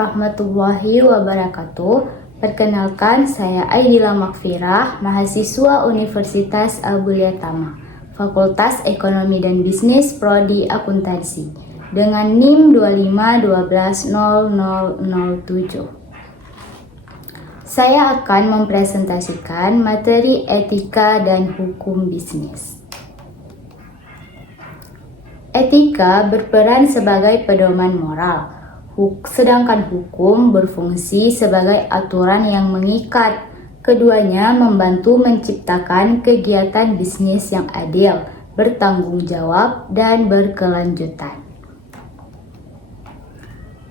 warahmatullahi wabarakatuh. Perkenalkan, saya Aidila Makfirah, mahasiswa Universitas Abulia Tama, Fakultas Ekonomi dan Bisnis Prodi Akuntansi, dengan NIM 25120007. Saya akan mempresentasikan materi etika dan hukum bisnis. Etika berperan sebagai pedoman moral, sedangkan hukum berfungsi sebagai aturan yang mengikat. Keduanya membantu menciptakan kegiatan bisnis yang adil, bertanggung jawab, dan berkelanjutan.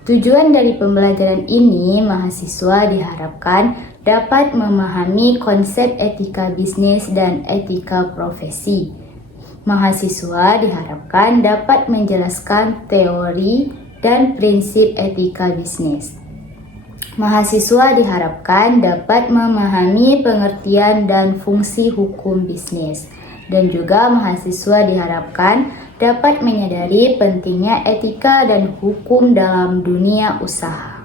Tujuan dari pembelajaran ini, mahasiswa diharapkan dapat memahami konsep etika bisnis dan etika profesi. Mahasiswa diharapkan dapat menjelaskan teori dan prinsip etika bisnis. Mahasiswa diharapkan dapat memahami pengertian dan fungsi hukum bisnis. Dan juga mahasiswa diharapkan dapat menyadari pentingnya etika dan hukum dalam dunia usaha.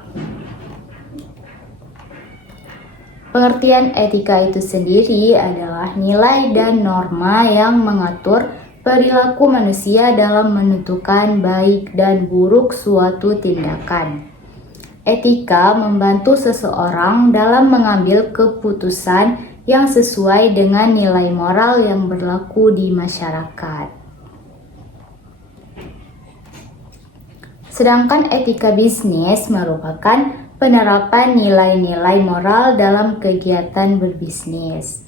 Pengertian etika itu sendiri adalah nilai dan norma yang mengatur perilaku manusia dalam menentukan baik dan buruk suatu tindakan. Etika membantu seseorang dalam mengambil keputusan yang sesuai dengan nilai moral yang berlaku di masyarakat. Sedangkan etika bisnis merupakan penerapan nilai-nilai moral dalam kegiatan berbisnis.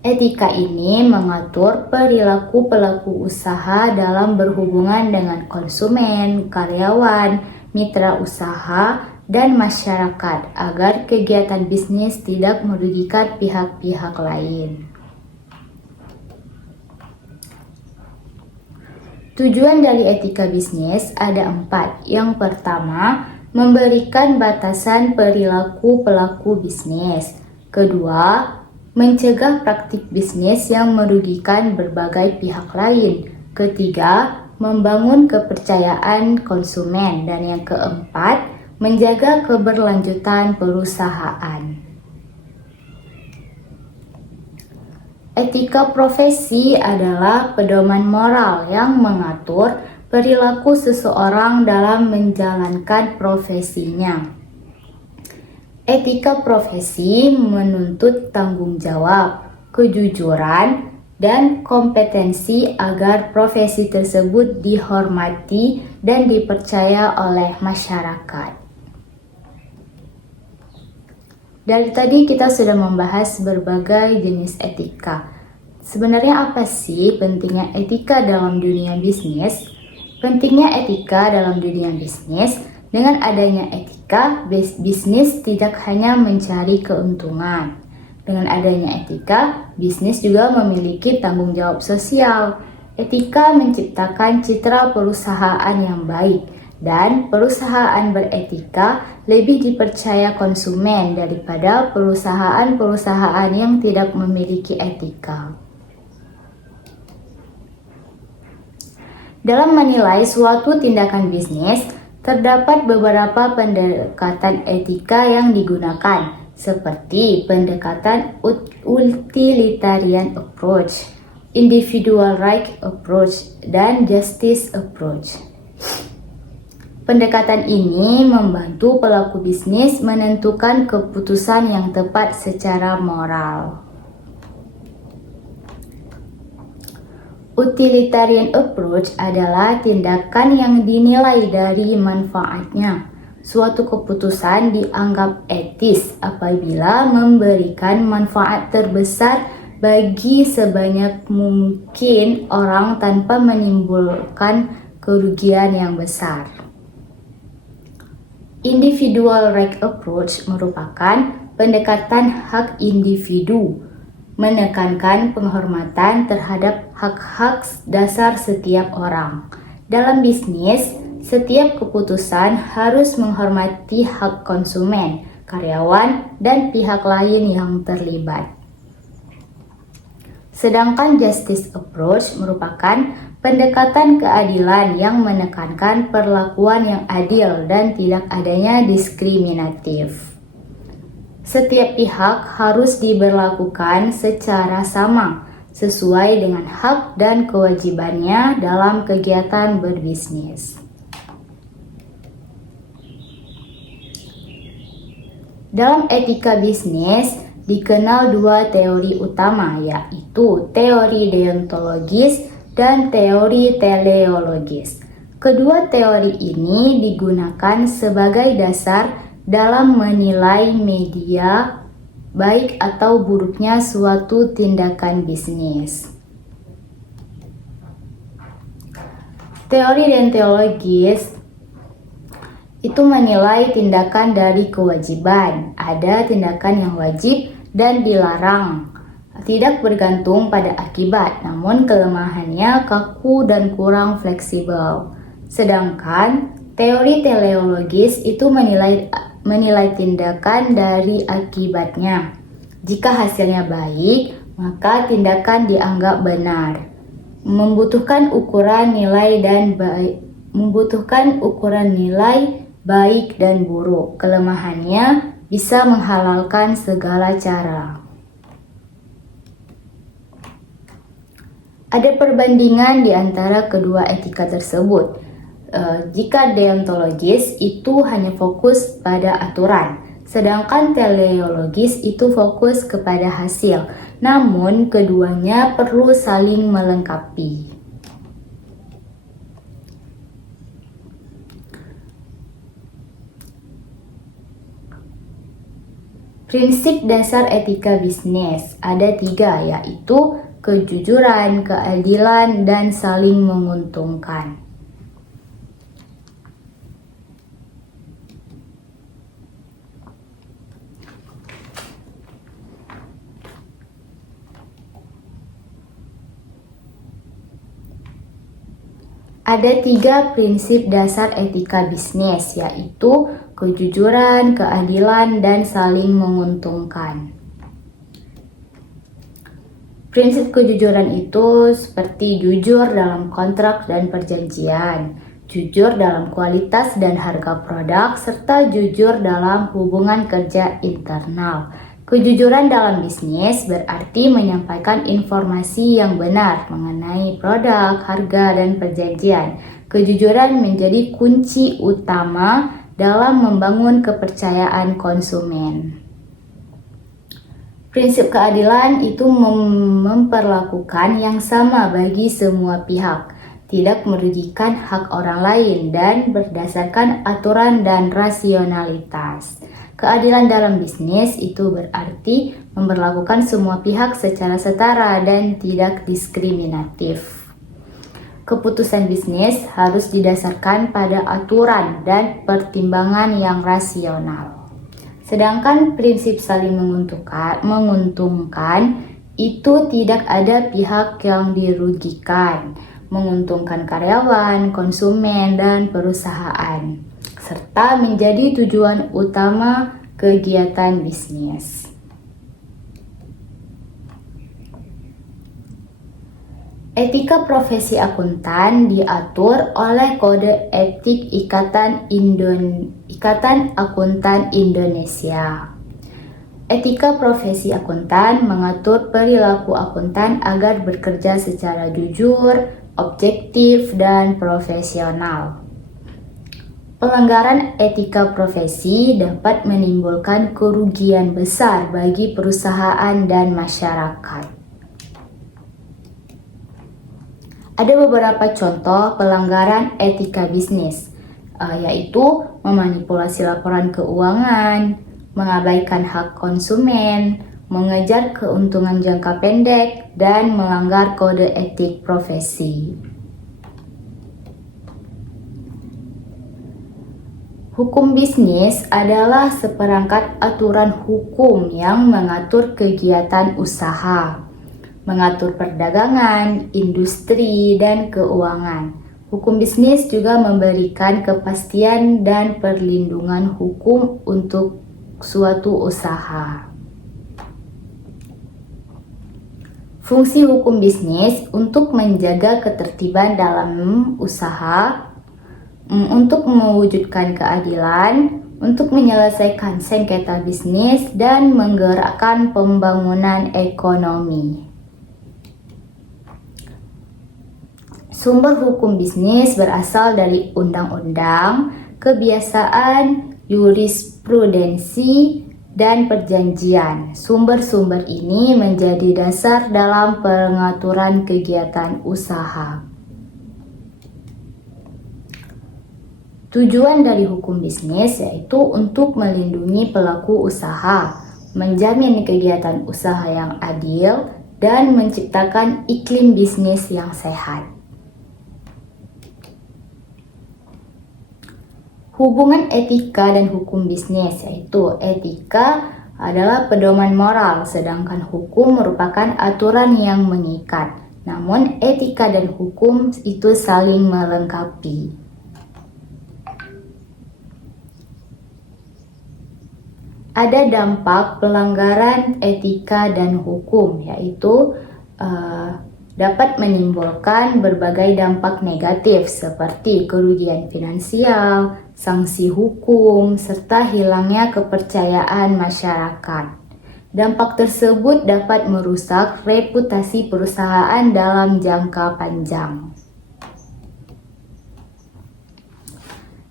Etika ini mengatur perilaku pelaku usaha dalam berhubungan dengan konsumen, karyawan, mitra usaha, dan masyarakat agar kegiatan bisnis tidak merugikan pihak-pihak lain. Tujuan dari etika bisnis ada 4. Yang pertama, memberikan batasan perilaku pelaku bisnis. Kedua, mencegah praktik bisnis yang merugikan berbagai pihak lain. Ketiga, membangun kepercayaan konsumen. Dan yang keempat, menjaga keberlanjutan perusahaan. Etika profesi adalah pedoman moral yang mengatur perilaku seseorang dalam menjalankan profesinya. Etika profesi menuntut tanggung jawab, kejujuran, dan kompetensi agar profesi tersebut dihormati dan dipercaya oleh masyarakat. Dari tadi kita sudah membahas berbagai jenis etika. Sebenarnya apa sih pentingnya etika dalam dunia bisnis? Pentingnya etika dalam dunia bisnis, dengan adanya etika, bisnis tidak hanya mencari keuntungan. Dengan adanya etika, bisnis juga memiliki tanggung jawab sosial. Etika menciptakan citra perusahaan yang baik, dan perusahaan beretika lebih dipercaya konsumen daripada perusahaan-perusahaan yang tidak memiliki etika. Dalam menilai suatu tindakan bisnis, terdapat beberapa pendekatan etika yang digunakan, seperti pendekatan utilitarian approach, individual right approach, dan justice approach. Pendekatan ini membantu pelaku bisnis menentukan keputusan yang tepat secara moral. Utilitarian approach adalah tindakan yang dinilai dari manfaatnya. Suatu keputusan dianggap etis apabila memberikan manfaat terbesar bagi sebanyak mungkin orang tanpa menimbulkan kerugian yang besar. Individual right approach merupakan pendekatan hak individu, menekankan penghormatan terhadap hak-hak dasar setiap orang. Dalam bisnis, setiap keputusan harus menghormati hak konsumen, karyawan, dan pihak lain yang terlibat. Sedangkan justice approach merupakan pendekatan keadilan yang menekankan perlakuan yang adil dan tidak adanya diskriminatif. Setiap pihak harus diberlakukan secara sama sesuai dengan hak dan kewajibannya dalam kegiatan berbisnis. Dalam etika bisnis dikenal dua teori utama, yaitu teori deontologis dan teori teleologis. Kedua teori ini digunakan sebagai dasar dalam menilai media baik atau buruknya suatu tindakan bisnis. Teori deontologis itu menilai tindakan dari kewajiban. Ada tindakan yang wajib dan dilarang, tidak bergantung pada akibat, namun kelemahannya kaku dan kurang fleksibel. Sedangkan teori teleologis itu menilai tindakan dari akibatnya. Jika hasilnya baik, maka tindakan dianggap benar. Membutuhkan ukuran nilai baik dan buruk. Kelemahannya bisa menghalalkan segala cara. Ada perbandingan di antara kedua etika tersebut. Jika deontologis itu hanya fokus pada aturan, sedangkan teleologis itu fokus kepada hasil. Namun keduanya perlu saling melengkapi. Prinsip dasar etika bisnis ada 3, yaitu kejujuran, keadilan, dan saling menguntungkan. Ada 3 prinsip dasar etika bisnis, yaitu kejujuran, keadilan, dan saling menguntungkan. Prinsip kejujuran itu seperti jujur dalam kontrak dan perjanjian, jujur dalam kualitas dan harga produk, serta jujur dalam hubungan kerja internal. Kejujuran dalam bisnis berarti menyampaikan informasi yang benar mengenai produk, harga, dan perjanjian. Kejujuran menjadi kunci utama dalam membangun kepercayaan konsumen. Prinsip keadilan itu memperlakukan yang sama bagi semua pihak, tidak merugikan hak orang lain, dan berdasarkan aturan dan rasionalitas. Keadilan dalam bisnis itu berarti memperlakukan semua pihak secara setara dan tidak diskriminatif. Keputusan bisnis harus didasarkan pada aturan dan pertimbangan yang rasional. Sedangkan prinsip saling menguntungkan itu tidak ada pihak yang dirugikan, menguntungkan karyawan, konsumen, dan perusahaan, serta menjadi tujuan utama kegiatan bisnis. Etika profesi akuntan diatur oleh Kode Etik Ikatan Akuntan Indonesia. Etika profesi akuntan mengatur perilaku akuntan agar bekerja secara jujur, objektif, dan profesional. Pelanggaran etika profesi dapat menimbulkan kerugian besar bagi perusahaan dan masyarakat. Ada beberapa contoh pelanggaran etika bisnis, yaitu memanipulasi laporan keuangan, mengabaikan hak konsumen, mengejar keuntungan jangka pendek, dan melanggar kode etik profesi. Hukum bisnis adalah seperangkat aturan hukum yang mengatur kegiatan usaha, mengatur perdagangan, industri, dan keuangan. Hukum bisnis juga memberikan kepastian dan perlindungan hukum untuk suatu usaha. Fungsi hukum bisnis untuk menjaga ketertiban dalam usaha, untuk mewujudkan keadilan, untuk menyelesaikan sengketa bisnis, dan menggerakkan pembangunan ekonomi. Sumber hukum bisnis berasal dari undang-undang, kebiasaan, jurisprudensi, dan perjanjian. Sumber-sumber ini menjadi dasar dalam pengaturan kegiatan usaha. Tujuan dari hukum bisnis yaitu untuk melindungi pelaku usaha, menjamin kegiatan usaha yang adil, dan menciptakan iklim bisnis yang sehat. Hubungan etika dan hukum bisnis, yaitu etika adalah pedoman moral, sedangkan hukum merupakan aturan yang mengikat. Namun etika dan hukum itu saling melengkapi. Ada dampak pelanggaran etika dan hukum, yaitu dapat menimbulkan berbagai dampak negatif seperti kerugian finansial, sanksi hukum, serta hilangnya kepercayaan masyarakat. Dampak tersebut dapat merusak reputasi perusahaan dalam jangka panjang.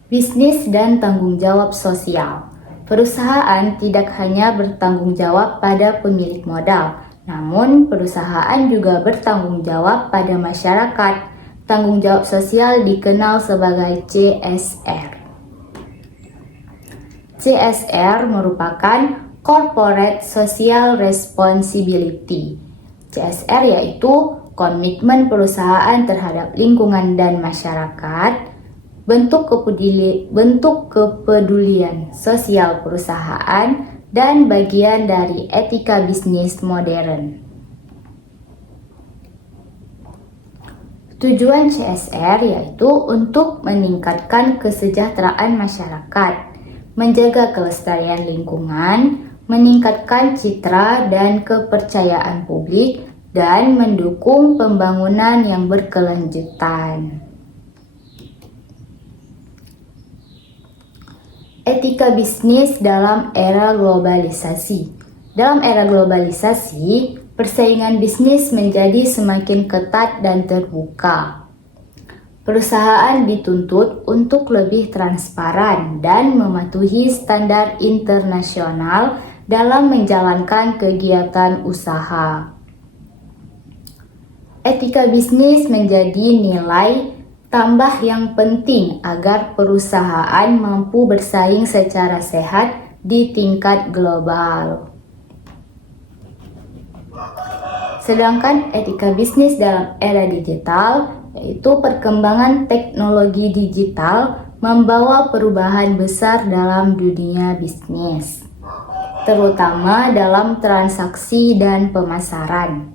Bisnis dan tanggung jawab sosial. Perusahaan tidak hanya bertanggung jawab pada pemilik modal, namun perusahaan juga bertanggung jawab pada masyarakat. Tanggung jawab sosial dikenal sebagai CSR. CSR merupakan Corporate Social Responsibility. CSR yaitu komitmen perusahaan terhadap lingkungan dan masyarakat, bentuk kepedulian sosial perusahaan, dan bagian dari etika bisnis modern. Tujuan CSR yaitu untuk meningkatkan kesejahteraan masyarakat, menjaga kelestarian lingkungan, meningkatkan citra dan kepercayaan publik, dan mendukung pembangunan yang berkelanjutan. Etika bisnis dalam era globalisasi. Dalam era globalisasi, persaingan bisnis menjadi semakin ketat dan terbuka. Perusahaan dituntut untuk lebih transparan dan mematuhi standar internasional dalam menjalankan kegiatan usaha. Etika bisnis menjadi nilai tambah yang penting agar perusahaan mampu bersaing secara sehat di tingkat global. Sedangkan etika bisnis dalam era digital, yaitu perkembangan teknologi digital, membawa perubahan besar dalam dunia bisnis, terutama dalam transaksi dan pemasaran.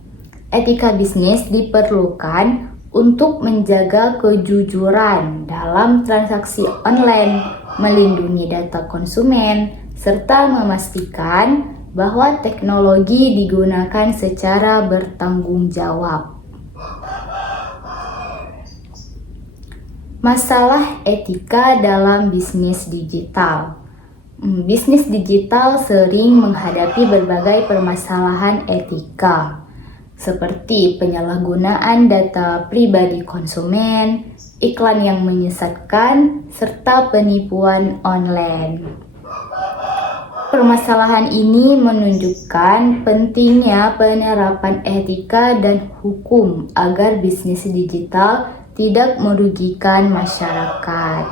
Etika bisnis diperlukan untuk menjaga kejujuran dalam transaksi online, melindungi data konsumen, serta memastikan bahwa teknologi digunakan secara bertanggung jawab. Masalah etika dalam bisnis digital. Bisnis digital sering menghadapi berbagai permasalahan etika, seperti penyalahgunaan data pribadi konsumen, iklan yang menyesatkan, serta penipuan online. Permasalahan ini menunjukkan pentingnya penerapan etika dan hukum agar bisnis digital tidak merugikan masyarakat.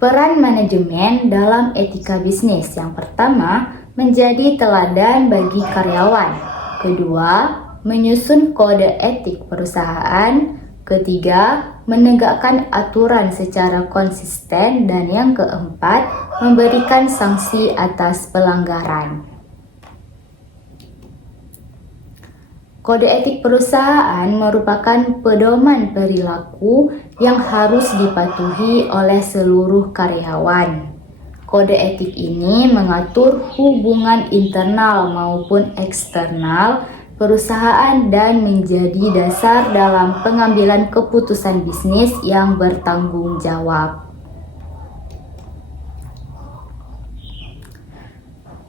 Peran manajemen dalam etika bisnis. Yang pertama, menjadi teladan bagi karyawan. Kedua, menyusun kode etik perusahaan. Ketiga, menegakkan aturan secara konsisten. Dan yang keempat, memberikan sanksi atas pelanggaran. Kode etik perusahaan merupakan pedoman perilaku yang harus dipatuhi oleh seluruh karyawan. Kode etik ini mengatur hubungan internal maupun eksternal perusahaan dan menjadi dasar dalam pengambilan keputusan bisnis yang bertanggung jawab.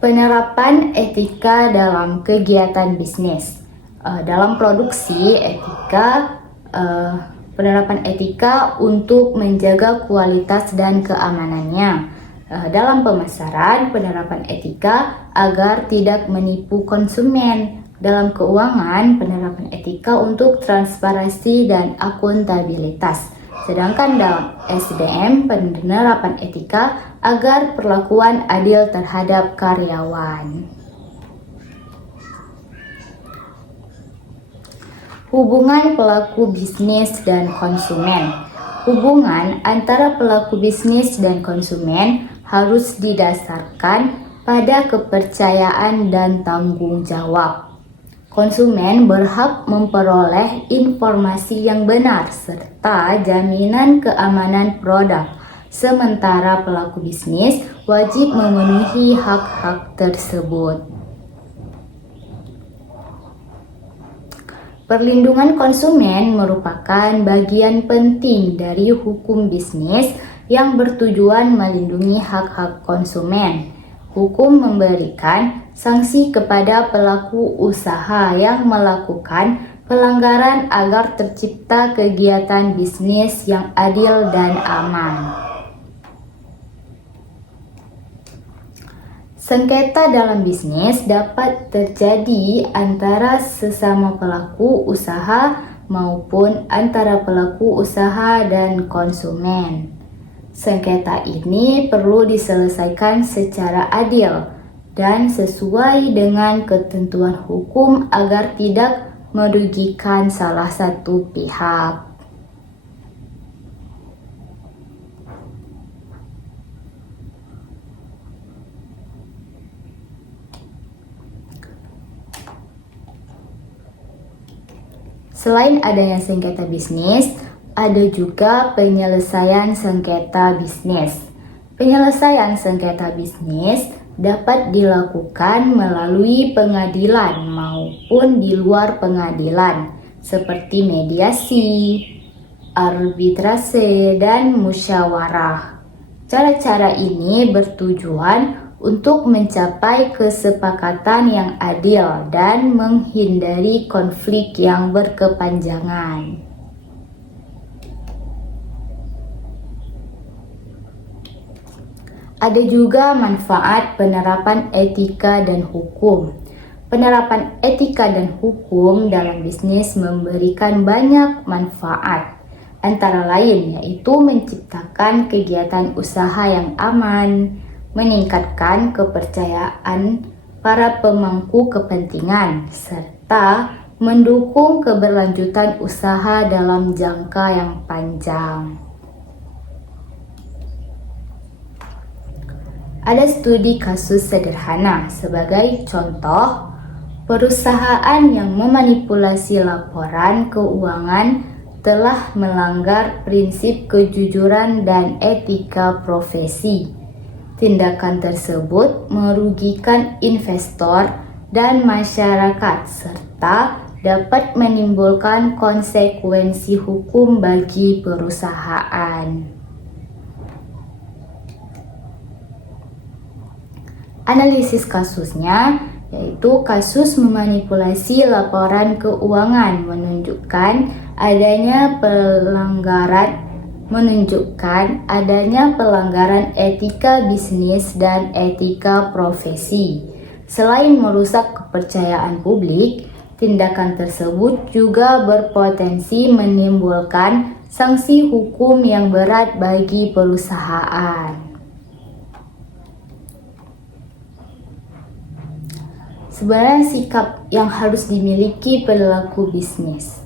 Penerapan etika dalam kegiatan bisnis. Dalam produksi, penerapan etika untuk menjaga kualitas dan keamanannya. Dalam pemasaran, penerapan etika agar tidak menipu konsumen. Dalam keuangan, penerapan etika untuk transparansi dan akuntabilitas. Sedangkan dalam SDM, penerapan etika agar perlakuan adil terhadap karyawan. Hubungan pelaku bisnis dan konsumen. Hubungan antara pelaku bisnis dan konsumen harus didasarkan pada kepercayaan dan tanggung jawab. Konsumen berhak memperoleh informasi yang benar serta jaminan keamanan produk, sementara pelaku bisnis wajib memenuhi hak-hak tersebut. Perlindungan konsumen merupakan bagian penting dari hukum bisnis yang bertujuan melindungi hak-hak konsumen. Hukum memberikan sanksi kepada pelaku usaha yang melakukan pelanggaran agar tercipta kegiatan bisnis yang adil dan aman. Sengketa dalam bisnis dapat terjadi antara sesama pelaku usaha maupun antara pelaku usaha dan konsumen. Sengketa ini perlu diselesaikan secara adil dan sesuai dengan ketentuan hukum agar tidak merugikan salah satu pihak. Selain adanya sengketa bisnis, ada juga penyelesaian sengketa bisnis. Penyelesaian sengketa bisnis dapat dilakukan melalui pengadilan maupun di luar pengadilan, seperti mediasi, arbitrase, dan musyawarah. Cara-cara ini bertujuan untuk mencapai kesepakatan yang adil dan menghindari konflik yang berkepanjangan. Ada juga manfaat penerapan etika dan hukum. Penerapan etika dan hukum dalam bisnis memberikan banyak manfaat, antara lain yaitu menciptakan kegiatan usaha yang aman, meningkatkan kepercayaan para pemangku kepentingan, serta mendukung keberlanjutan usaha dalam jangka yang panjang. Ada studi kasus sederhana sebagai contoh, perusahaan yang memanipulasi laporan keuangan telah melanggar prinsip kejujuran dan etika profesi. Tindakan tersebut merugikan investor dan masyarakat serta dapat menimbulkan konsekuensi hukum bagi perusahaan. Analisis kasusnya yaitu kasus memanipulasi laporan keuangan menunjukkan adanya pelanggaran etika bisnis dan etika profesi. Selain merusak kepercayaan publik, tindakan tersebut juga berpotensi menimbulkan sanksi hukum yang berat bagi perusahaan. Sebenarnya sikap yang harus dimiliki pelaku bisnis.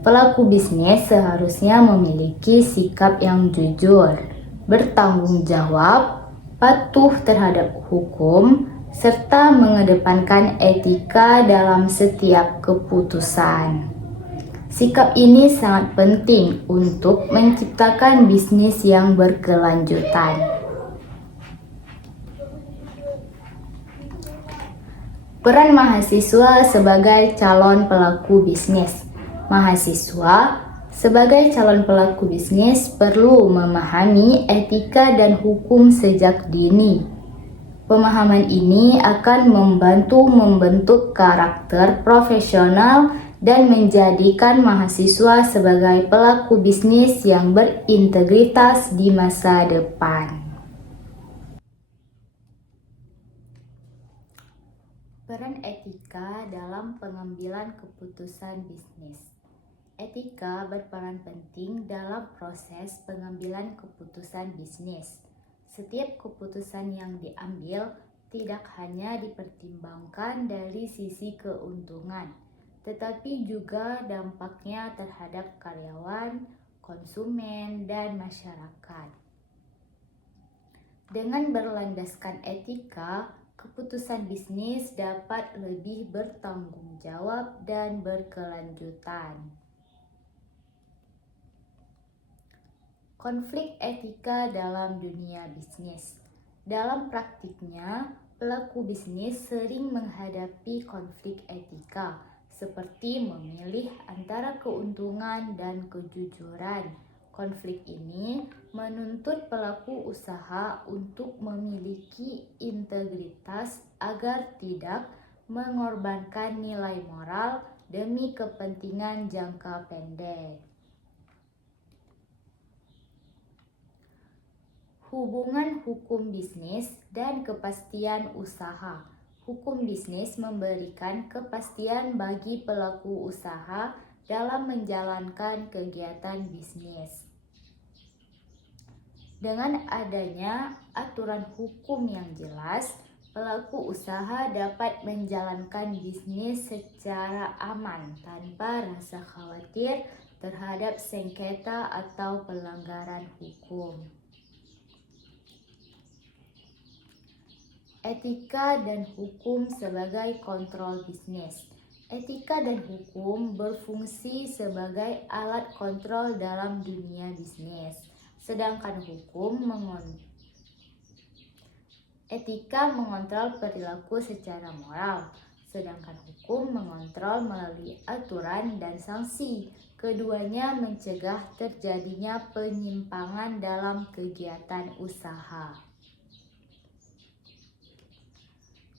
Pelaku bisnis seharusnya memiliki sikap yang jujur, bertanggung jawab, patuh terhadap hukum, serta mengedepankan etika dalam setiap keputusan. Sikap ini sangat penting untuk menciptakan bisnis yang berkelanjutan. Peran mahasiswa sebagai calon pelaku bisnis. Mahasiswa sebagai calon pelaku bisnis perlu memahami etika dan hukum sejak dini. Pemahaman ini akan membantu membentuk karakter profesional dan menjadikan mahasiswa sebagai pelaku bisnis yang berintegritas di masa depan. Peran etika dalam pengambilan keputusan bisnis. Etika berperan penting dalam proses pengambilan keputusan bisnis. Setiap keputusan yang diambil tidak hanya dipertimbangkan dari sisi keuntungan, tetapi juga dampaknya terhadap karyawan, konsumen, dan masyarakat. Dengan berlandaskan etika, keputusan bisnis dapat lebih bertanggung jawab dan berkelanjutan. Konflik etika dalam dunia bisnis. Dalam praktiknya, pelaku bisnis sering menghadapi konflik etika, seperti memilih antara keuntungan dan kejujuran. Konflik ini menuntut pelaku usaha untuk memiliki integritas agar tidak mengorbankan nilai moral demi kepentingan jangka pendek. Hubungan hukum bisnis dan kepastian usaha. Hukum bisnis memberikan kepastian bagi pelaku usaha dalam menjalankan kegiatan bisnis. Dengan adanya aturan hukum yang jelas, pelaku usaha dapat menjalankan bisnis secara aman tanpa rasa khawatir terhadap sengketa atau pelanggaran hukum. Etika dan hukum sebagai kontrol bisnis. Etika dan hukum berfungsi sebagai alat kontrol dalam dunia bisnis, sedangkan etika mengontrol perilaku secara moral, sedangkan hukum mengontrol melalui aturan dan sanksi. Keduanya mencegah terjadinya penyimpangan dalam kegiatan usaha.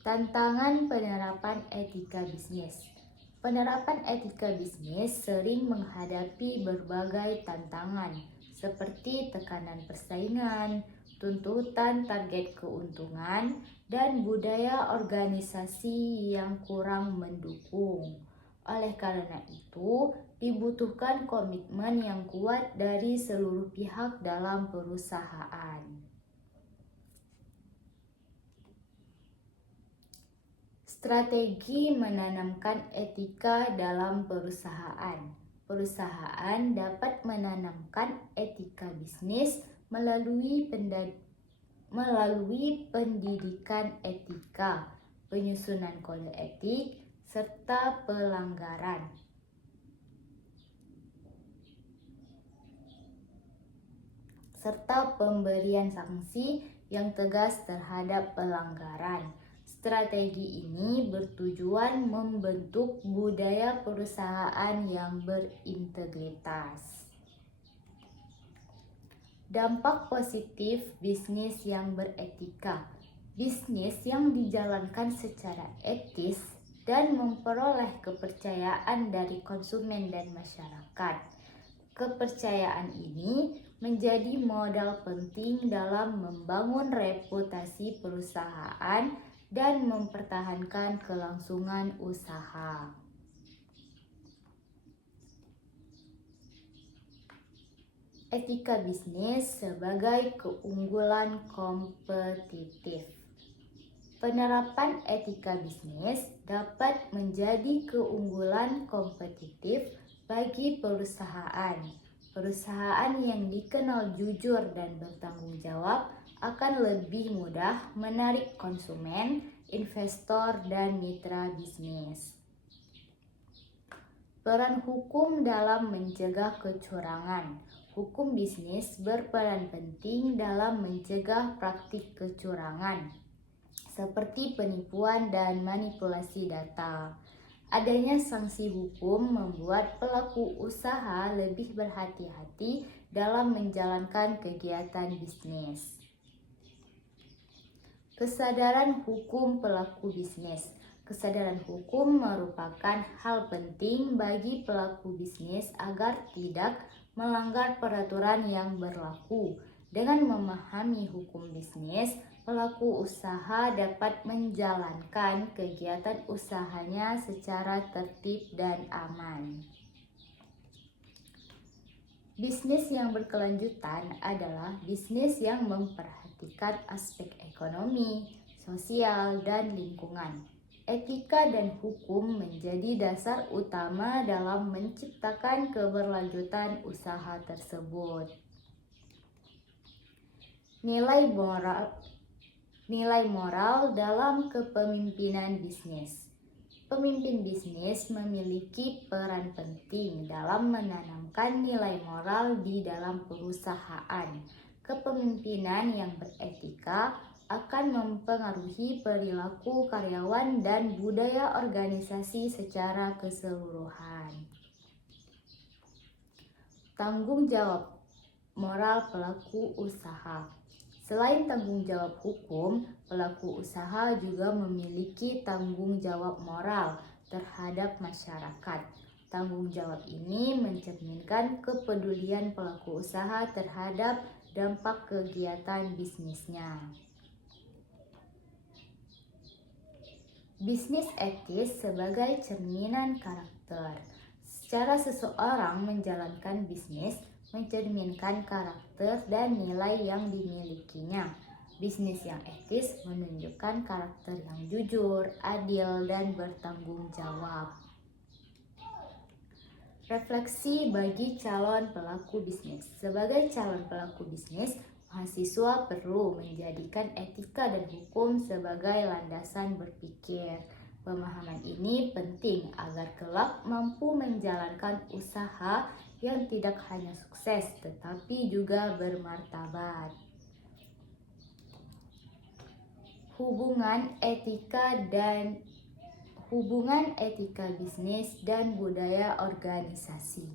Tantangan penerapan etika bisnis. Penerapan etika bisnis sering menghadapi berbagai tantangan, seperti tekanan persaingan, tuntutan target keuntungan, dan budaya organisasi yang kurang mendukung. Oleh karena itu, dibutuhkan komitmen yang kuat dari seluruh pihak dalam perusahaan. Strategi menanamkan etika dalam perusahaan. Perusahaan dapat menanamkan etika bisnis melalui pendidikan etika, penyusunan kode etik, serta pelanggaran. Serta pemberian sanksi yang tegas terhadap pelanggaran. Strategi ini bertujuan membentuk budaya perusahaan yang berintegritas. Dampak positif bisnis yang beretika. Bisnis yang dijalankan secara etis dan memperoleh kepercayaan dari konsumen dan masyarakat. Kepercayaan ini menjadi modal penting dalam membangun reputasi perusahaan dan mempertahankan kelangsungan usaha. Etika bisnis sebagai keunggulan kompetitif. Penerapan etika bisnis dapat menjadi keunggulan kompetitif bagi perusahaan. Perusahaan yang dikenal jujur dan bertanggung jawab akan lebih mudah menarik konsumen, investor, dan mitra bisnis. Peran hukum dalam mencegah kecurangan. Hukum bisnis berperan penting dalam mencegah praktik kecurangan. seperti penipuan dan manipulasi data. Adanya sanksi hukum membuat pelaku usaha lebih berhati-hati dalam menjalankan kegiatan bisnis. Kesadaran hukum pelaku bisnis. Kesadaran hukum merupakan hal penting bagi pelaku bisnis agar tidak melanggar peraturan yang berlaku. Dengan memahami hukum bisnis, pelaku usaha dapat menjalankan kegiatan usahanya secara tertib dan aman. Bisnis yang berkelanjutan adalah bisnis yang memperhatikan aspek ekonomi, sosial, dan lingkungan. Etika dan hukum menjadi dasar utama dalam menciptakan keberlanjutan usaha tersebut. Nilai moral dalam kepemimpinan bisnis. Pemimpin bisnis memiliki peran penting dalam menanamkan nilai moral di dalam perusahaan. Kepemimpinan yang beretika akan mempengaruhi perilaku karyawan dan budaya organisasi secara keseluruhan. Tanggung jawab moral pelaku usaha. Selain tanggung jawab hukum, pelaku usaha juga memiliki tanggung jawab moral terhadap masyarakat. Tanggung jawab ini mencerminkan kepedulian pelaku usaha terhadap dampak kegiatan bisnisnya. Bisnis etis sebagai cerminan karakter. Secara seseorang menjalankan bisnis mencerminkan karakter dan nilai yang dimilikinya. Bisnis yang etis menunjukkan karakter yang jujur, adil, dan bertanggung jawab. Refleksi bagi calon pelaku bisnis. Sebagai calon pelaku bisnis, mahasiswa perlu menjadikan etika dan hukum sebagai landasan berpikir. Pemahaman ini penting agar kelak mampu menjalankan usaha yang tidak hanya sukses tetapi juga bermartabat. Hubungan etika bisnis dan budaya organisasi.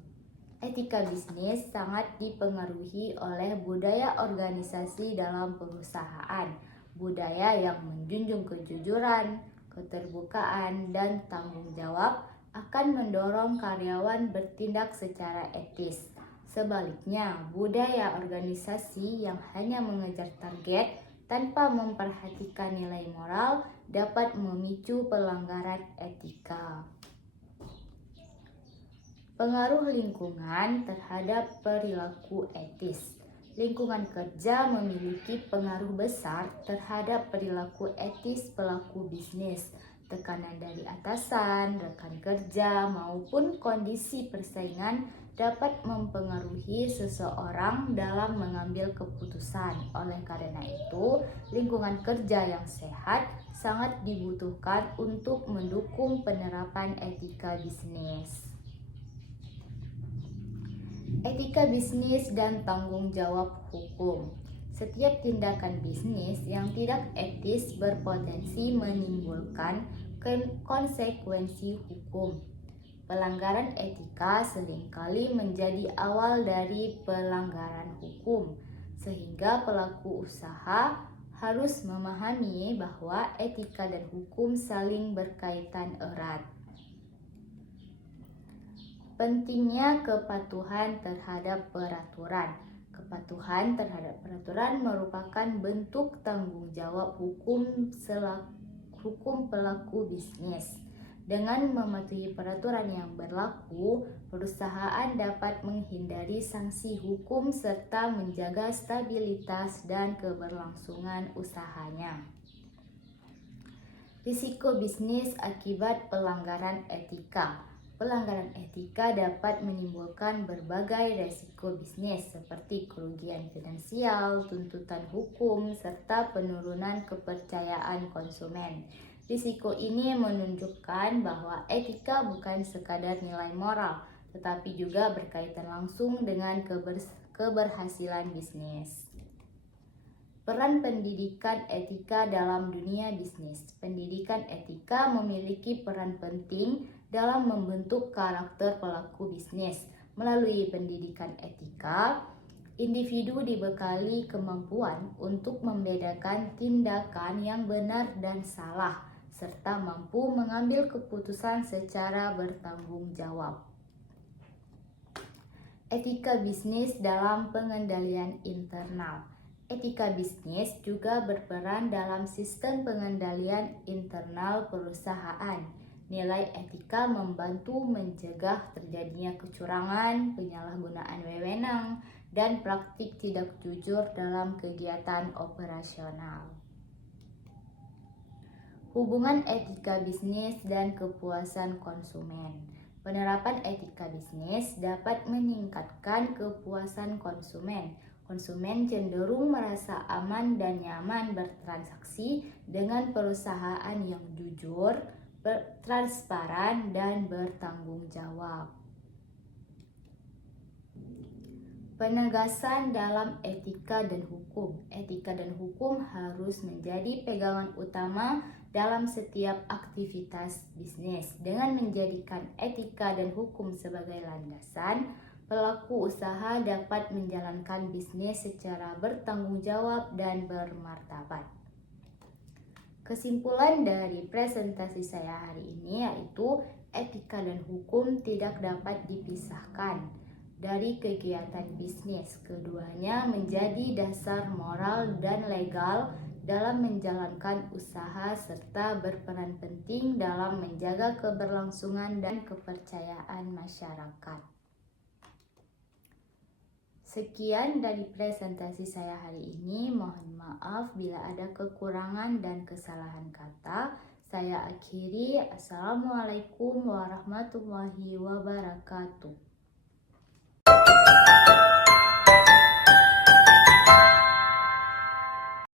Etika bisnis sangat dipengaruhi oleh budaya organisasi dalam perusahaan. Budaya yang menjunjung kejujuran, keterbukaan, dan tanggung jawab akan mendorong karyawan bertindak secara etis. Sebaliknya, budaya organisasi yang hanya mengejar target tanpa memperhatikan nilai moral dapat memicu pelanggaran etika. Pengaruh lingkungan terhadap perilaku etis. Lingkungan kerja memiliki pengaruh besar terhadap perilaku etis pelaku bisnis. Tekanan dari atasan, rekan kerja, maupun kondisi persaingan dapat mempengaruhi seseorang dalam mengambil keputusan. Oleh karena itu, lingkungan kerja yang sehat sangat dibutuhkan untuk mendukung penerapan etika bisnis. Etika bisnis dan tanggung jawab hukum. Setiap tindakan bisnis yang tidak etis berpotensi menimbulkan konsekuensi hukum. Pelanggaran etika seringkali menjadi awal dari pelanggaran hukum, sehingga pelaku usaha harus memahami bahwa etika dan hukum saling berkaitan erat. Pentingnya kepatuhan terhadap peraturan. Kepatuhan terhadap peraturan merupakan bentuk tanggung jawab hukum pelaku bisnis. Dengan mematuhi peraturan yang berlaku, perusahaan dapat menghindari sanksi hukum serta menjaga stabilitas dan keberlangsungan usahanya. Risiko bisnis akibat pelanggaran etika. Pelanggaran etika dapat menimbulkan berbagai risiko bisnis seperti kerugian finansial, tuntutan hukum, serta penurunan kepercayaan konsumen. Risiko ini menunjukkan bahwa etika bukan sekadar nilai moral, tetapi juga berkaitan langsung dengan keberhasilan bisnis. Peran pendidikan etika dalam dunia bisnis. Pendidikan etika memiliki peran penting dalam membentuk karakter pelaku bisnis. Melalui pendidikan etika, individu dibekali kemampuan untuk membedakan tindakan yang benar dan salah, serta mampu mengambil keputusan secara bertanggung jawab. Etika bisnis dalam pengendalian internal. Etika bisnis juga berperan dalam sistem pengendalian internal perusahaan. Nilai etika membantu mencegah terjadinya kecurangan, penyalahgunaan wewenang, dan praktik tidak jujur dalam kegiatan operasional. Hubungan etika bisnis dan kepuasan konsumen. Penerapan etika bisnis dapat meningkatkan kepuasan konsumen. Konsumen cenderung merasa aman dan nyaman bertransaksi dengan perusahaan yang jujur, transparan, dan bertanggung jawab. Penegasan dalam etika dan hukum. Etika dan hukum harus menjadi pegangan utama dalam setiap aktivitas bisnis. Dengan menjadikan etika dan hukum sebagai landasan, pelaku usaha dapat menjalankan bisnis secara bertanggung jawab dan bermartabat. Kesimpulan dari presentasi saya hari ini yaitu etika dan hukum tidak dapat dipisahkan dari kegiatan bisnis. Keduanya menjadi dasar moral dan legal dalam menjalankan usaha serta berperan penting dalam menjaga keberlangsungan dan kepercayaan masyarakat. Sekian dari presentasi saya hari ini. Mohon maaf bila ada kekurangan dan kesalahan kata. Saya akhiri. Assalamualaikum warahmatullahi wabarakatuh.